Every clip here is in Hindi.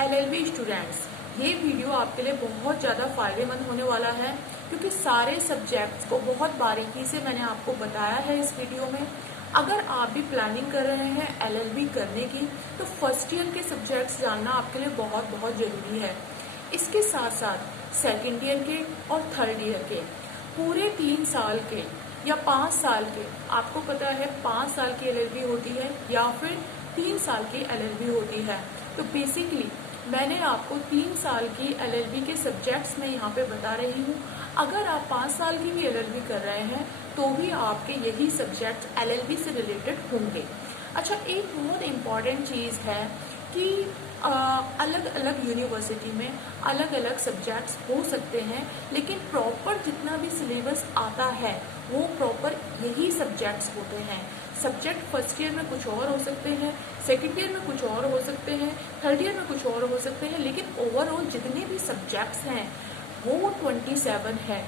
एलएलबी स्टूडेंट्स, ये वीडियो आपके लिए बहुत ज़्यादा फायदेमंद होने वाला है क्योंकि सारे सब्जेक्ट्स को बहुत बारीकी से मैंने आपको बताया है इस वीडियो में। अगर आप भी प्लानिंग कर रहे हैं एलएलबी करने की तो फर्स्ट ईयर के सब्जेक्ट्स जानना आपके लिए बहुत बहुत ज़रूरी है। इसके साथ साथ सेकेंड ईयर के और थर्ड ईयर के पूरे 3 साल के या 5 साल के, आपको पता है 5 साल की एलएलबी होती है या फिर 3 साल की एलएलबी होती है। तो बेसिकली मैंने आपको 3 साल की एलएलबी के सब्जेक्ट्स में यहाँ पे बता रही हूँ। अगर आप 5 साल की भी एलएलबी कर रहे हैं तो भी आपके यही सब्जेक्ट्स एलएलबी से रिलेटेड होंगे। अच्छा, एक बहुत इम्पॉर्टेंट चीज़ है कि अलग अलग यूनिवर्सिटी में अलग अलग सब्जेक्ट्स हो सकते हैं, लेकिन प्रॉपर जितना भी सिलेबस आता है वो प्रॉपर यही सब्जेक्ट्स होते हैं। सब्जेक्ट फर्स्ट ईयर में कुछ और हो सकते हैं, सेकेंड ईयर में कुछ और हो सकते हैं, थर्ड ईयर में कुछ और हो सकते हैं, लेकिन ओवरऑल जितने भी सब्जेक्ट्स हैं वो 27 है।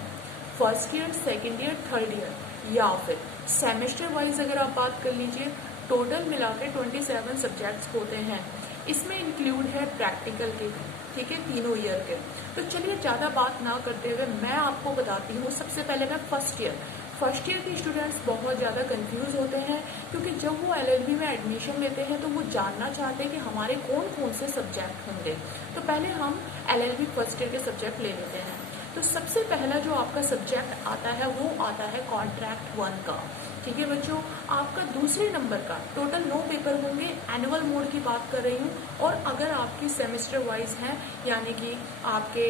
First year, second year, third year या फिर सेमेस्टर वाइज अगर आप बात कर लीजिए, टोटल मिला के 27 सब्जेक्ट्स होते हैं। इसमें इंक्लूड है प्रैक्टिकल के, ठीक है, तीनों ईयर के। तो चलिए ज़्यादा बात ना करते हुए मैं आपको बताती हूँ। सबसे पहले मैं फर्स्ट ईयर के स्टूडेंट्स बहुत ज़्यादा कंफ्यूज होते हैं क्योंकि जब वो एलएलबी में एडमिशन लेते हैं तो वो जानना चाहते हैं कि हमारे कौन कौन से सब्जेक्ट होंगे। तो पहले हम एलएलबी फर्स्ट ईयर के सब्जेक्ट ले लेते हैं। तो सबसे पहला जो आपका सब्जेक्ट आता है वो आता है कॉन्ट्रैक्ट 1 का, ठीक है बच्चों। आपका दूसरे नंबर का टोटल 9 पेपर होंगे, एनुअल मोड की बात कर रही हूँ। और अगर आपकी सेमेस्टर वाइज हैं, यानी कि आपके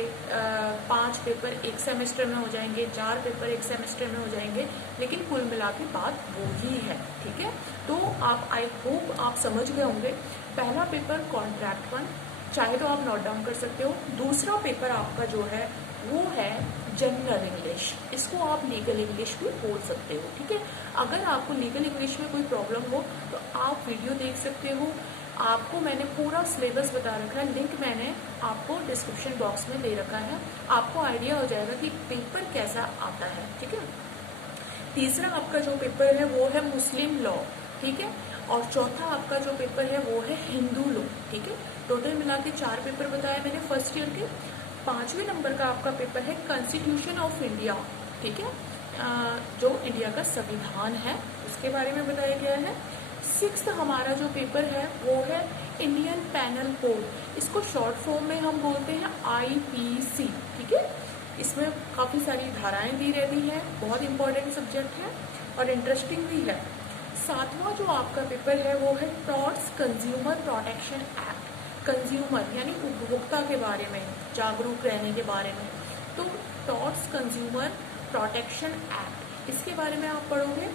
5 पेपर एक सेमेस्टर में हो जाएंगे, 4 पेपर एक सेमेस्टर में हो जाएंगे, लेकिन कुल मिला के बात वो ही है, ठीक है। तो आप, आई होप आप समझ गए होंगे। पहला पेपर कॉन्ट्रैक्ट 1, चाहे तो आप नोट डाउन कर सकते हो। दूसरा पेपर आपका जो है वो है जनरल इंग्लिश, इसको आप लीगल इंग्लिश भी बोल सकते हो, ठीक है। अगर आपको लीगल इंग्लिश में कोई प्रॉब्लम हो तो आप वीडियो देख सकते हो। आपको मैंने पूरा सिलेबस बता रखा है, लिंक मैंने आपको डिस्क्रिप्शन बॉक्स में दे रखा है। आपको आइडिया हो जाएगा कि पेपर कैसा आता है, ठीक है। तीसरा आपका जो पेपर है वो है मुस्लिम लॉ, ठीक है। और चौथा आपका जो पेपर है वो है हिंदू लॉ, ठीक है। टोटल मिला के 4 पेपर बताए मैंने फर्स्ट ईयर के। 5वें नंबर का आपका पेपर है कॉन्स्टिट्यूशन ऑफ इंडिया, ठीक है, जो इंडिया का संविधान है उसके बारे में बताया गया है। 6th हमारा जो पेपर है वो है इंडियन पैनल कोड, इसको शॉर्ट फॉर्म में हम बोलते हैं IPC, ठीक है। इसमें काफ़ी सारी धाराएं दी रहती हैं, बहुत इंपॉर्टेंट सब्जेक्ट है और इंटरेस्टिंग भी है। 7वां जो आपका पेपर है वो है torts consumer protection act, consumer यानी उपभोक्ता के बारे में जागरूक रहने के बारे में। तो टॉर्ट्स कंज्यूमर प्रोटेक्शन एक्ट, इसके बारे में आप पढ़ोगे।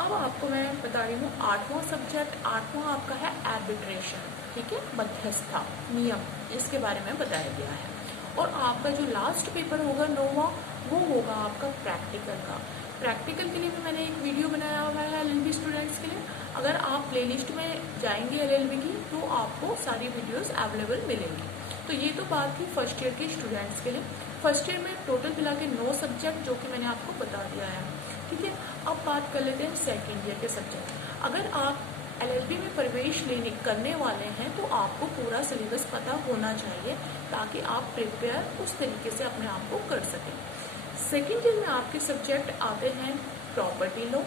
अब आपको मैं बता रही हूँ 8वां सब्जेक्ट, 8वां आपका है आर्बिट्रेशन, ठीक है, मध्यस्थता नियम, इसके बारे में बताया गया है। और आपका जो लास्ट पेपर होगा 9वां, वो होगा आपका प्रैक्टिकल का। प्रैक्टिकल के लिए भी मैंने एक वीडियो बनाया हुआ है एलएलबी स्टूडेंट्स के लिए। अगर आप प्लेलिस्ट में जाएंगे एलएलबी की तो आपको सारी वीडियोस अवेलेबल मिलेंगी। तो ये तो बात थी फर्स्ट ईयर के स्टूडेंट्स के लिए। फर्स्ट ईयर में टोटल मिला के 9 सब्जेक्ट जो कि मैंने आपको बता दिया है, ठीक है। अब बात कर लेते हैं सेकेंड ईयर के सब्जेक्ट। अगर आप एलएलबी में प्रवेश करने वाले हैं तो आपको पूरा सिलेबस पता होना चाहिए ताकि आप प्रिपेयर उस तरीके से अपने आप को कर सकें। सेकेंड ईयर में आपके सब्जेक्ट आते हैं प्रॉपर्टी लॉ,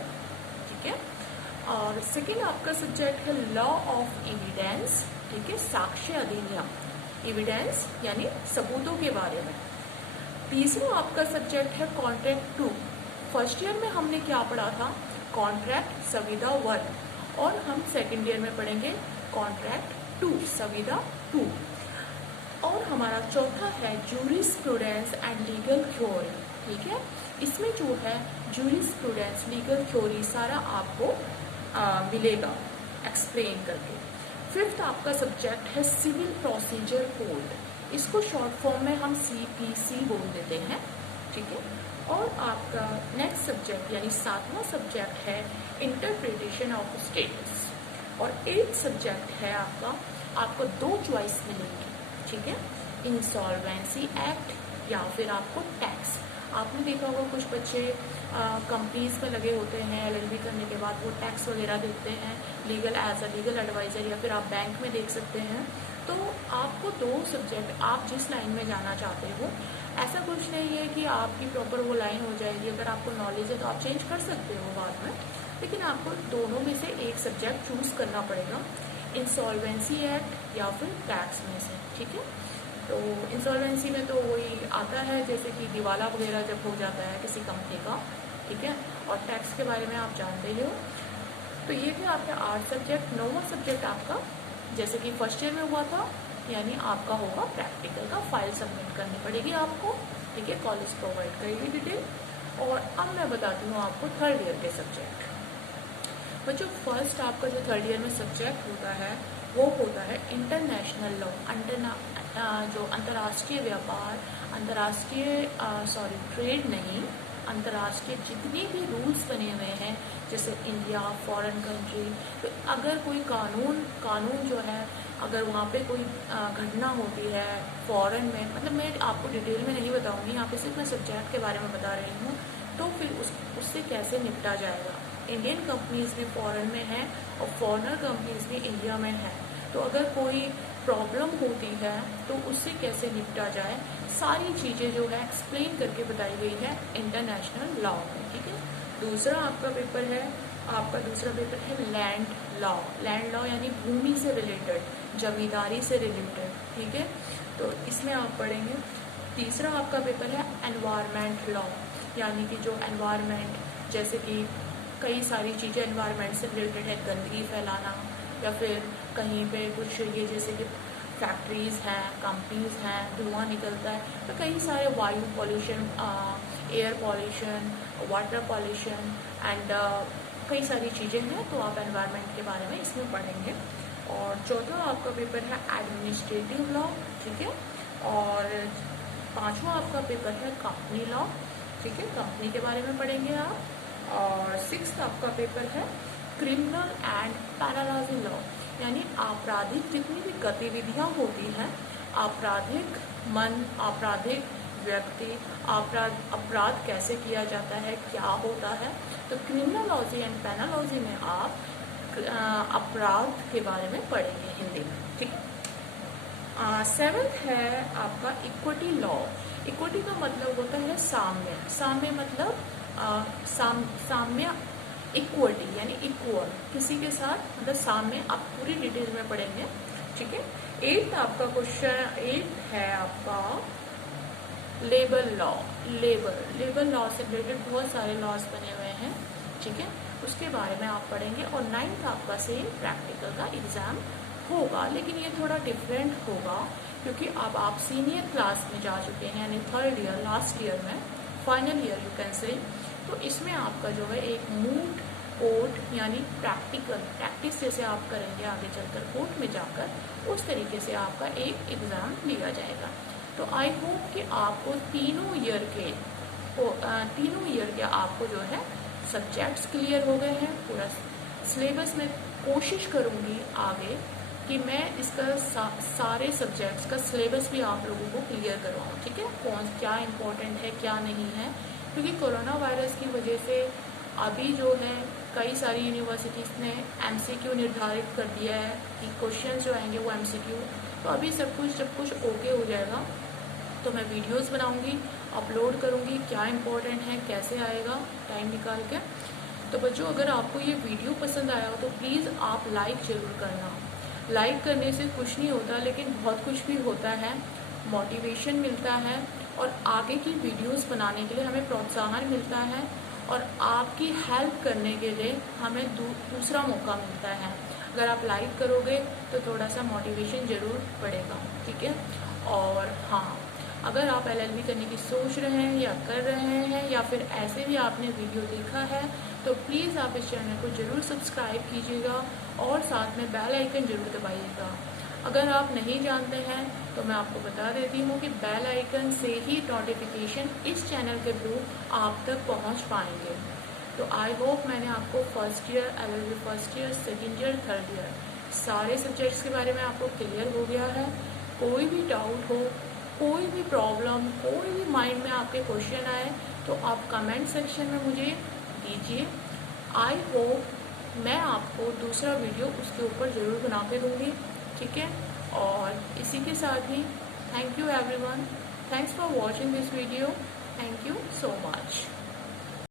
ठीक है। और सेकेंड आपका सब्जेक्ट है लॉ ऑफ एविडेंस, ठीक है, साक्ष्य अधिनियम, एविडेंस यानी सबूतों के बारे में। तीसरा आपका सब्जेक्ट है कॉन्ट्रैक्ट 2। फर्स्ट ईयर में हमने क्या पढ़ा था, कॉन्ट्रैक्ट संविदा 1, और हम सेकेंड ईयर में पढ़ेंगे कॉन्ट्रैक्ट 2 संविदा 2। और हमारा चौथा है जूरिस्प्रूडेंस एंड लीगल थ्योरी, ठीक है। इसमें जो है जूरिस्प्रूडेंस लीगल थ्योरी सारा आपको मिलेगा एक्सप्लेन करके। 5th आपका सब्जेक्ट है सिविल प्रोसीजर कोड, इसको शॉर्ट फॉर्म में हम CPC बोल देते हैं, ठीक है। और आपका नेक्स्ट सब्जेक्ट यानी 7वां सब्जेक्ट है इंटरप्रिटेशन ऑफ स्टेटस। और 8th सब्जेक्ट है आपको 2 चॉइस मिलेंगी, ठीक है, इंसॉल्वेंसी एक्ट या फिर आपको टैक्स। आपने देखा होगा कुछ बच्चे कंपनीज में लगे होते हैं, LLB करने के बाद वो टैक्स वगैरह देखते हैं, legal as a legal adviser, या फिर आप बैंक में देख सकते हैं। तो आपको 2 सब्जेक्ट, आप जिस लाइन में जाना चाहते हो, ऐसा कुछ नहीं है कि आपकी प्रॉपर वो लाइन हो जाएगी। अगर आपको नॉलेज है तो आप चेंज कर सकते हो बाद में, लेकिन आपको दोनों में से एक सब्जेक्ट चूज़ करना पड़ेगा, इंसॉल्वेंसी एक्ट या फिर टैक्स में से, ठीक है। तो इंसॉल्वेंसी में तो वही आता है जैसे कि दिवाला वगैरह जब हो जाता है किसी कंपनी का, ठीक है, और टैक्स के बारे में आप जानते ही हो। तो ये थे आपके 8 सब्जेक्ट। 9वां सब्जेक्ट आपका जैसे कि फर्स्ट ईयर में हुआ था, यानी आपका होगा प्रैक्टिकल का, फाइल सबमिट करनी पड़ेगी आपको, ठीक है, कॉलेज प्रोवाइड करेगी डिटेल। और अब मैं बताती हूँ आपको थर्ड ईयर के सब्जेक्ट। बच्चों फर्स्ट आपका जो थर्ड ईयर में सब्जेक्ट होता है वो होता है इंटरनेशनल लॉ, जो अंतर्राष्ट्रीय व्यापार, ट्रेड नहीं, अंतर्राष्ट्रीय जितने भी रूल्स बने हुए हैं, जैसे इंडिया, फॉरेन कंट्री। तो अगर कोई कानून जो है, अगर वहाँ पे कोई घटना होती है फॉरेन में, मतलब मैं आपको डिटेल में नहीं बताऊँगी, यहाँ पे सिर्फ मैं सब्जेक्ट के बारे में बता रही हूँ, तो फिर उससे कैसे निपटा जाएगा। इंडियन कंपनीज भी फॉरेन में हैं और फॉरेनर कंपनीज भी इंडिया में हैं, तो अगर कोई प्रॉब्लम होती है तो उससे कैसे निपटा जाए, सारी चीज़ें जो है एक्सप्लेन करके बताई गई है इंटरनेशनल लॉ में, ठीक है। दूसरा दूसरा पेपर है लैंड लॉ। लैंड लॉ यानी भूमि से रिलेटेड, जमींदारी से रिलेटेड, ठीक है, तो इसमें आप पढ़ेंगे। तीसरा आपका पेपर है एनवायरनमेंट लॉ, यानी कि जो एनवायरनमेंट, जैसे कि कई सारी चीज़ें एनवायरनमेंट से रिलेटेड है, गंदगी फैलाना, या फिर कहीं पे कुछ ये जैसे कि फैक्ट्रीज़ हैं, कंपनीज हैं, धुआं निकलता है, तो कई सारे वायु pollution, air pollution, water pollution and कई सारी चीज़ें हैं, तो आप एनवायरनमेंट के बारे में इसमें पढ़ेंगे। और चौथा आपका पेपर है एडमिनिस्ट्रेटिव लॉ, ठीक है, और पांचवा आपका पेपर है कंपनी लॉ, ठीक है, कंपनी के बारे में पढ़ेंगे आप। और सिक्स्थ आपका पेपर है क्रिमिनल एंड पैरालॉजी लॉ, यानी आपराधिक जितनी भी गतिविधियां होती हैं, आपराधिक व्यक्ति, अपराध कैसे किया जाता है, क्या होता है, तो क्रिमिनोलॉजी एंड पेनोलॉजी में आप अपराध के बारे में पढ़ेंगे हिंदी में, ठीक है। सेवेंथ है आपका इक्विटी लॉ। इक्विटी का मतलब होता है साम्य। साम्य मतलब साम्य, इक्वलिटी यानी इक्वल किसी के साथ, मतलब साम्य। आप पूरी डिटेल में पढ़ेंगे, ठीक है। एट है आपका लेबर लॉ। लेबर लॉ से रिलेटेड बहुत सारे लॉज बने हुए हैं, ठीक है, उसके बारे में आप पढ़ेंगे। और 9th आपका सेम प्रैक्टिकल का एग्जाम होगा, लेकिन ये थोड़ा डिफरेंट होगा क्योंकि अब आप सीनियर क्लास में जा चुके हैं, यानी थर्ड ईयर, लास्ट ईयर में, final year you can say. तो इसमें आपका जो है एक मूट कोर्ट यानी प्रैक्टिस जैसे आप करेंगे आगे चलकर कोर्ट में जाकर, उस तरीके से आपका एक एग्ज़ाम लिया जाएगा। तो आई होप कि आपको तीनों ईयर के आपको जो है सब्जेक्ट्स क्लियर हो गए हैं। पूरा सिलेबस में कोशिश करूँगी आगे कि मैं इसका सारे सब्जेक्ट्स का सिलेबस भी आप लोगों को क्लियर करवाऊँ, ठीक है, कौन क्या इम्पोर्टेंट है क्या नहीं है, क्योंकि कोरोना वायरस की वजह से अभी जो है कई सारी यूनिवर्सिटीज़ ने MCQ निर्धारित कर दिया है कि क्वेश्चन जो आएंगे वो MCQ। तो अभी जब कुछ ओके हो जाएगा तो मैं वीडियोस बनाऊंगी, अपलोड करूंगी, क्या इम्पोर्टेंट है, कैसे आएगा, टाइम निकाल के। तो बच्चों अगर आपको ये वीडियो पसंद आया हो तो प्लीज़ आप लाइक ज़रूर करना। लाइक करने से कुछ नहीं होता, लेकिन बहुत कुछ भी होता है, मोटिवेशन मिलता है और आगे की वीडियोस बनाने के लिए हमें प्रोत्साहन मिलता है और आपकी हेल्प करने के लिए हमें दूसरा मौका मिलता है। अगर आप लाइक करोगे तो थोड़ा सा मोटिवेशन ज़रूर बढ़ेगा, ठीक है। और हाँ, अगर आप LLB करने की सोच रहे हैं या कर रहे हैं या फिर ऐसे भी आपने वीडियो देखा है तो प्लीज़ आप इस चैनल को ज़रूर सब्सक्राइब कीजिएगा और साथ में बेल आइकन ज़रूर दबाइएगा। अगर आप नहीं जानते हैं तो मैं आपको बता देती हूँ कि बेल आइकन से ही नोटिफिकेशन इस चैनल के थ्रू आप तक पहुँच पाएंगे। तो आई होप मैंने आपको first year LLB first year, second year, third year सारे सब्जेक्ट्स के बारे में आपको क्लियर हो गया है। कोई भी डाउट हो कोई भी प्रॉब्लम, कोई भी माइंड में आपके क्वेश्चन आए तो आप कमेंट सेक्शन में मुझे दीजिए। आई होप मैं आपको दूसरा वीडियो उसके ऊपर ज़रूर बना के दूँगी, ठीक है। और इसी के साथ ही thank you everyone, thanks for watching this video.